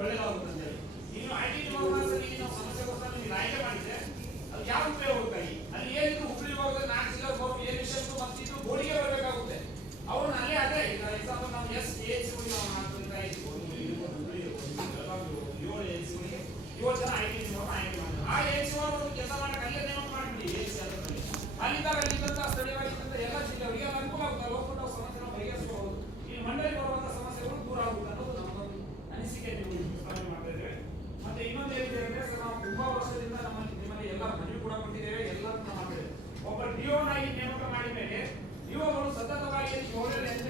ಒಳ್ಳೆಯದಾಗುತ್ತೆ ಅಂತ ಹೇಳಿ. ನೀನು ಐಟಿ ವಿಭಾಗದಲ್ಲಿ ನಾವು ಸಮಸ್ಯೆಗೋಸ್ಕರ ನೀವು ಆಯ್ಕೆ ಮಾಡಿದ್ರೆ ಅದು ಯಾವ ಉಪಯೋಗ ಹೋಗ್ತಾಯಿ ಅಲ್ಲಿ ಏನಿದ್ರು ಹುಬ್ಳಿ ವಿಭಾಗದಲ್ಲಿ 4 ಜಿಲ್ಲಾ ಹೋಗಿ ಏನು ವಿಷಯ ಮತ್ತು ಇದು ಬೋರ್ಡಿಗೆ ಬರಬೇಕಾಗುತ್ತೆ. ಅವ್ರನ್ನ ಅಲ್ಲೇ ಅದೇ ಈಗ ಎಕ್ಸಾಂಪಲ್ ನಾವು ಎಸ್ ಎಚ್ಗಳಿಗೆ ನಾವು ಹಾಕೋದ್ರಿಂದ 7 ಜನ ಐಟಿ ವಿಭಾಗ ಆಯ್ಕೆ ಮಾಡಿದ್ರು. ಆ ಎಚ್ ಕೆಲಸ ಮಾಡಕ್ಕೆ ಅಲ್ಲೇ ನೇಮಕ ಮಾಡಿಬಿಡಿ ಅಲ್ಲಿಂದ ಸ್ಥಳೀಯವಾಗಿದ್ದಂಥ ಎಲ್ಲ ಜಿಲ್ಲೆಯವರಿಗೆ ಅನುಕೂಲ ಆಗುತ್ತೆ. ಹೋಗ್ಬಿಟ್ಟು ನಾವು ಸಮಸ್ಯೆ ನಾವು ಬಗೆಹರಿಸಬಹುದು. ಈ ಮಂಡಳಿ ಬರುವಂಥ ಸಮಸ್ಯೆಗಳು ದೂರ ಆಗುತ್ತೆ ಅನ್ನೋದು ನಮ್ಮೊಂದು ಅನಿಸಿಕೆ ನೀವು ಸ್ಥಾಪನೆ ಮಾಡ್ತಾ ಇದ್ದೇವೆ. ಮತ್ತೆ ಇನ್ನೊಂದು ಏನಿದೆ ಅಂದ್ರೆ ಸರ್ ನಾವು ತುಂಬಾ ವರ್ಷದಿಂದ ನಿಮ್ಮಲ್ಲಿ ಎಲ್ಲ ಮನವಿ ಕೂಡ ಕೊಟ್ಟಿದ್ದೇವೆ, ಎಲ್ಲರೂ ಮಾಡಿದ್ದೇವೆ. ಒಬ್ಬ ಡಿಒ ಆಗಿ ನೇಮಕ ಮಾಡಿದ ಮೇಲೆ ಡಿಒಗಳು ಸತತವಾಗಿ 7